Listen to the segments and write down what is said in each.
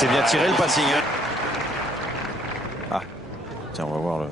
C'était bien tiré le passing. Hein. Ah, tiens, on va voir le...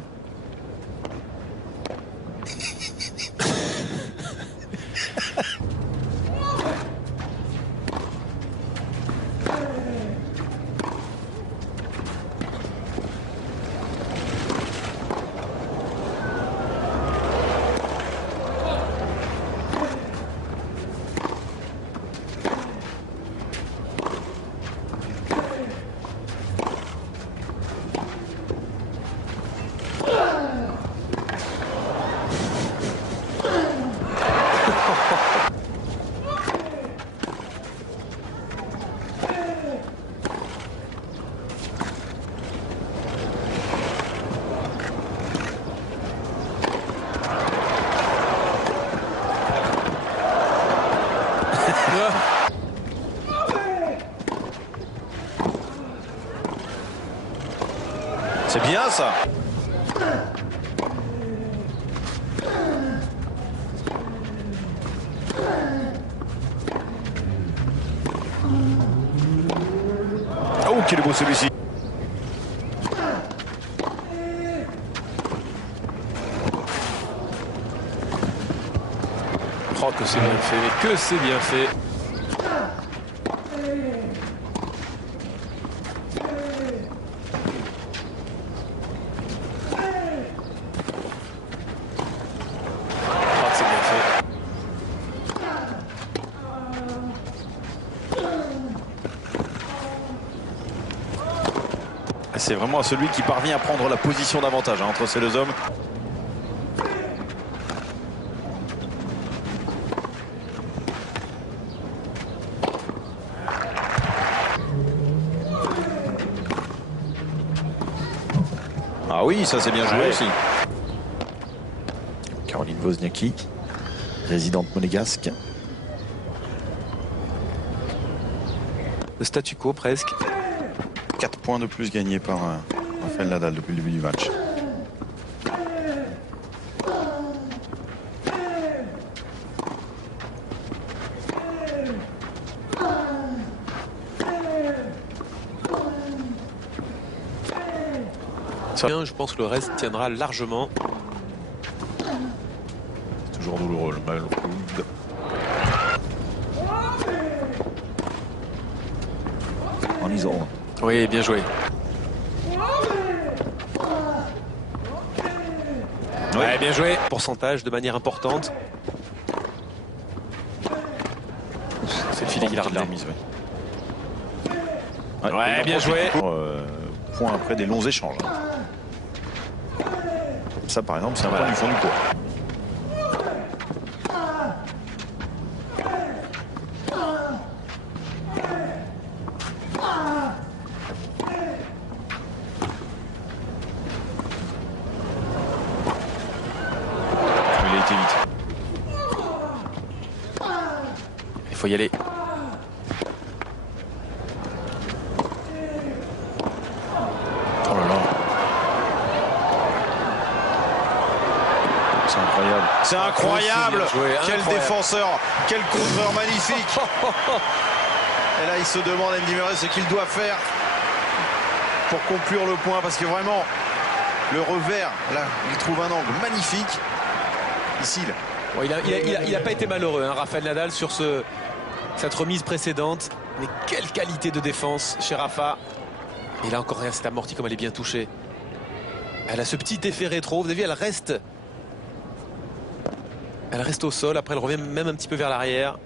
C'est bien ça. Oh, quel est beau celui-ci. Oh, que c'est bien fait, mais que c'est bien fait. C'est vraiment celui qui parvient à prendre la position d'avantage entre ces deux hommes. Ah oui, ça c'est bien joué aussi. Caroline Wozniacki, résidente monégasque. Le statu quo presque. 4 points de plus gagnés par Rafael Nadal depuis le début du match. Je pense que le reste tiendra largement. C'est toujours douloureux le mal au coude. En isolant. Oui, bien joué. Ouais, bien joué. Pourcentage de manière importante. C'est le filet qui l'a remise. Ouais, bien joué. Point après des longs échanges. Ça, par exemple, c'est un point du fond du court. Il a été vite. Il faut y aller. Oh là là. C'est incroyable. C'est incroyable. Quel défenseur, quel contreur magnifique. Et là, il se demande, Andy Murray, ce qu'il doit faire pour conclure le point. Parce que vraiment, le revers, là, il trouve un angle magnifique. Ici, là. Bon, il n'a pas été malheureux, hein, Rafael Nadal, sur cette remise précédente. Mais quelle qualité de défense chez Rafa. Et là encore rien, c'est amorti comme elle est bien touchée. Elle a ce petit effet rétro. Vous avez vu, elle reste au sol. Après, elle revient même un petit peu vers l'arrière.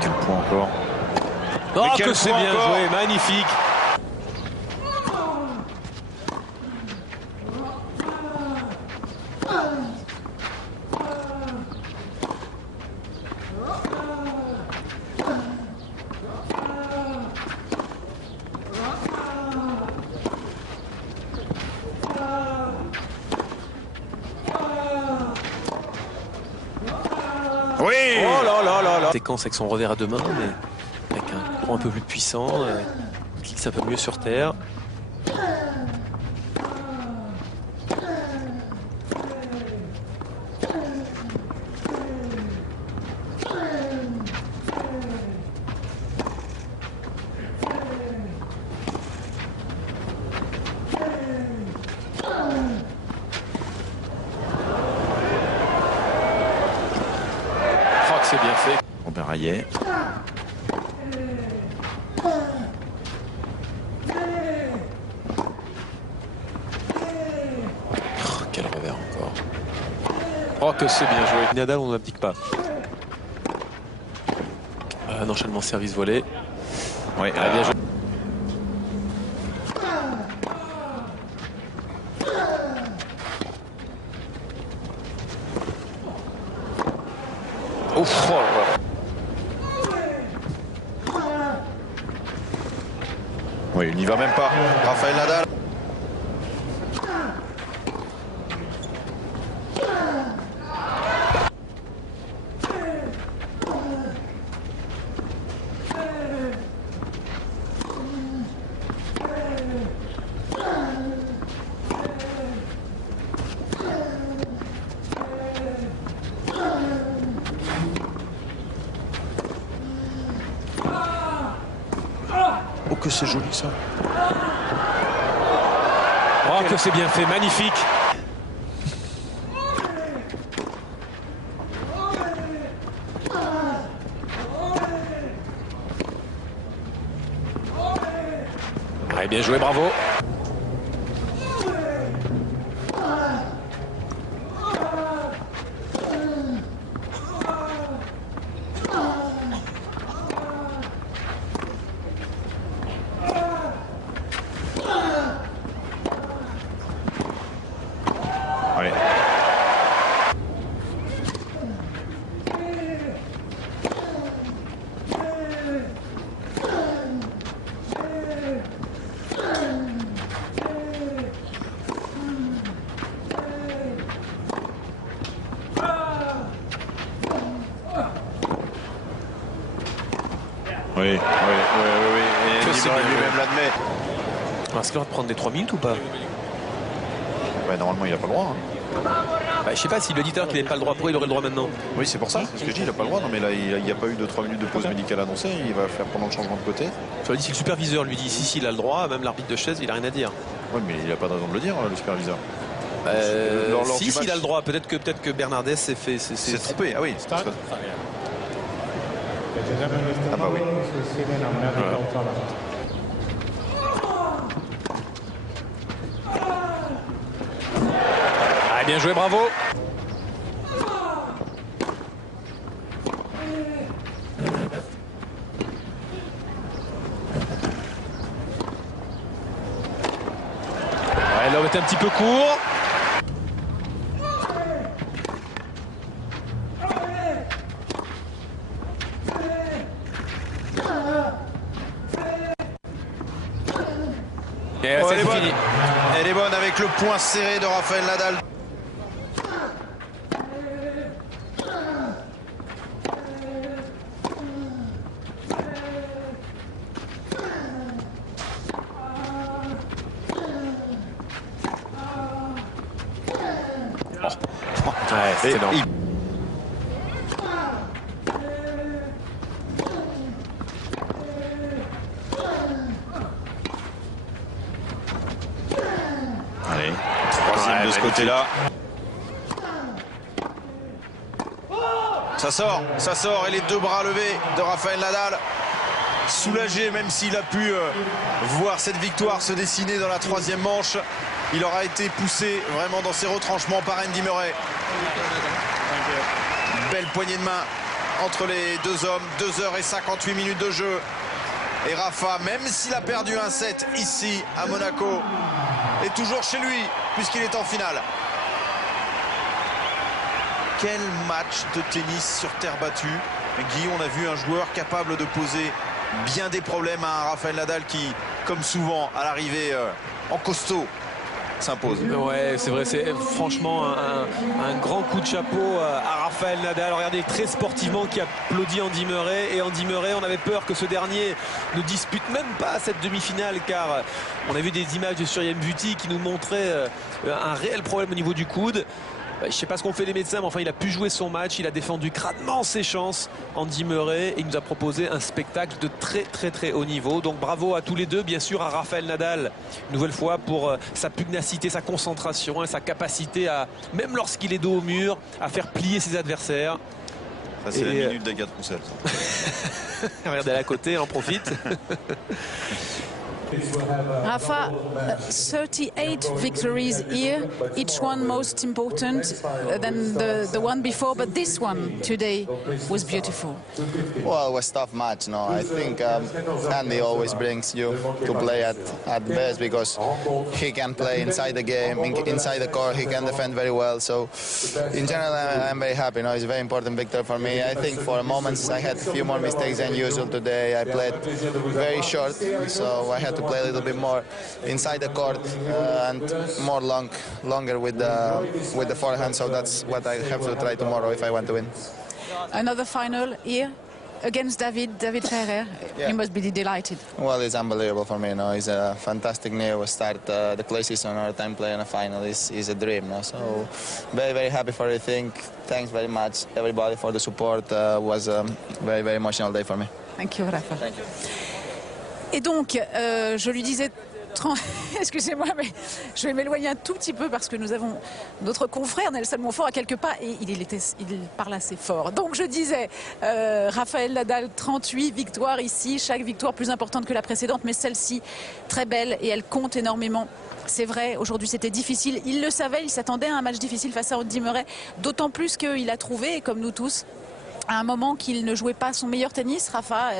Quel point encore. Oh, que c'est bien joué, magnifique. Oui, séquence avec son revers à deux mains, mais avec un coup un peu plus puissant, qui glisse un peu mieux sur terre. C'est bien fait. Robert Hayet. Oh, quel revers encore. Oh, que c'est bien joué. Nadal, on n'abdique pas. Un enchaînement service volé. Oui, bien joué. Ouf, oh là là. Oui, il n'y va même pas. Rafael Nadal. Oh, que c'est joli ça. Oh, que c'est bien fait, magnifique. Ouais, bien joué, bravo. Ouais. Oui, oui, oui, oui. Et lui-même l'admet. Est-ce qu'il va prendre des 3 minutes ou pas? Ouais, normalement, il n'a pas le droit. Hein. Bah, je sais pas, s'il lui a dit tout à l'heure qu'il n'avait pas le droit, pourquoi il aurait le droit maintenant? Oui, c'est pour ça. C'est ce que je dis, il n'a pas le droit. Non, mais là, il n'y a pas eu de 3 minutes de pause médicale annoncée. Il va faire pendant le changement de côté. Je lui dis, si le superviseur lui dit si, il a le droit, même l'arbitre de chaise, il n'a rien à dire. Oui, mais il n'a pas de raison de le dire, le superviseur. Si, il a le droit. Peut-être que Bernardes s'est fait. C'est trompé. Ah oui. Ah bah oui. Voilà. Ah, bien joué, bravo. Ouais, l'homme est un petit peu court. Et Oh, c'est fini. Elle est bonne avec le poing serré de Rafael Nadal. Ouais, c'est énorme. Allez, troisième de ce côté-là. Ça sort et les deux bras levés de Rafael Nadal. Soulagé, même s'il a pu voir cette victoire se dessiner dans la troisième manche. Il aura été poussé vraiment dans ses retranchements par Andy Murray. Belle poignée de main entre les deux hommes. 2h58 de jeu. Et Rafa, même s'il a perdu un set ici à Monaco, est toujours chez lui puisqu'il est en finale. Quel match de tennis sur terre battue. Guy, on a vu un joueur capable de poser bien des problèmes à un Rafael Nadal qui, comme souvent, à l'arrivée en costaud, s'impose. Ouais, c'est vrai, c'est franchement un grand coup de chapeau à Rafael Nadal. Regardez, très sportivement, qui applaudit Andy Murray. Et Andy Murray, on avait peur que ce dernier ne dispute même pas cette demi-finale, car on a vu des images de Suryem Vuti qui nous montraient un réel problème au niveau du coude. Je ne sais pas ce qu'ont fait les médecins, mais enfin il a pu jouer son match, il a défendu crânement ses chances, Andy Murray, et il nous a proposé un spectacle de très haut niveau. Donc bravo à tous les deux, bien sûr à Rafael Nadal, une nouvelle fois pour sa pugnacité, sa concentration et sa capacité à, même lorsqu'il est dos au mur, à faire plier ses adversaires. Ça c'est la minute d'Agathe Roussel. Regardez à côté, on en profite. Rafa, 38 victories here, each one most important than the one before, but this one today was beautiful. Well, it was a tough match. No, I think Andy always brings you to play at best because he can play inside the game, inside the court. He can defend very well. So, in general, I'm very happy. No, it's a very important victory for me. I think for moments I had a few more mistakes than usual today. I played very short, so I had to play a little bit more inside the court and more longer with the forehand. So that's what I have to try tomorrow if I want to win. Another final here against David Ferrer. Yeah. You must be delighted. Well, it's unbelievable for me. No, it's a fantastic new start. The clay season or time play in a final is a dream. No? So very happy for everything. Thanks very much everybody for the support. Was a very emotional day for me. Thank you, Rafa. Thank you. Et donc, je lui disais, excusez-moi, mais je vais m'éloigner un tout petit peu parce que nous avons notre confrère Nelson Montfort à quelques pas et il parle assez fort. Donc je disais, Rafael Nadal, 38 victoires ici, chaque victoire plus importante que la précédente, mais celle-ci très belle et elle compte énormément. C'est vrai, aujourd'hui c'était difficile, il le savait, il s'attendait à un match difficile face à Andy Murray, d'autant plus qu'il a trouvé, comme nous tous, à un moment qu'il ne jouait pas son meilleur tennis, Rafa.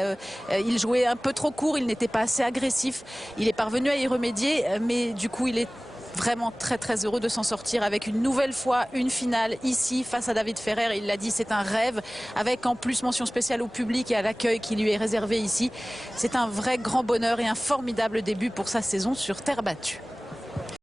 Il jouait un peu trop court, il n'était pas assez agressif. Il est parvenu à y remédier, mais du coup, il est vraiment très heureux de s'en sortir avec une nouvelle fois une finale ici face à David Ferrer. Il l'a dit, c'est un rêve, avec en plus mention spéciale au public et à l'accueil qui lui est réservé ici. C'est un vrai grand bonheur et un formidable début pour sa saison sur terre battue.